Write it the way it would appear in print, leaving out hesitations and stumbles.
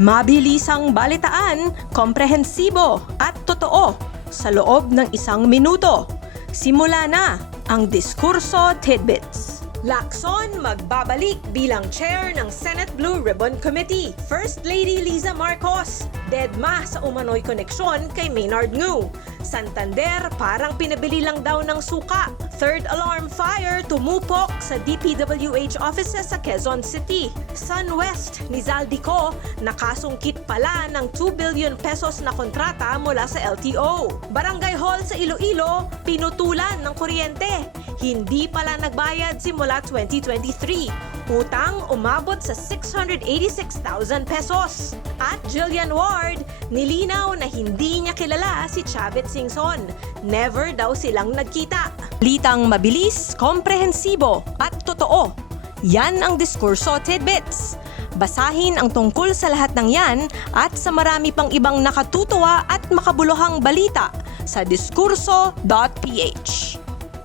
Mabilisang balitaan, komprehensibo at totoo sa loob ng 1 minuto. Simula na ang Diskurso Tidbits. Lacson magbabalik bilang chair ng Senate Blue Ribbon Committee. First Lady Liza Marcos, dedma sa umano'y koneksyon kay Maynard Ngu. Santander parang pinabili lang daw ng suka. Third alarm fire tumupok sa DPWH offices sa Quezon City. SunWest ni Zaldico nakasungkit pala ng 2 billion pesos na kontrata mula sa LTO. Barangay Hall sa Iloilo pinutulan ng kuryente. Hindi pala nagbayad simula 2023. Utang umabot sa 686,000 pesos. At Jillian Ward, nilinaw na hindi niya kilala si Chavit Singson. Never daw silang nagkita. Litang mabilis, komprehensibo at totoo. Yan ang Diskurso Tidbits. Basahin ang tungkol sa lahat ng yan at sa marami pang ibang nakatutuwa at makabuluhang balita sa diskurso.ph.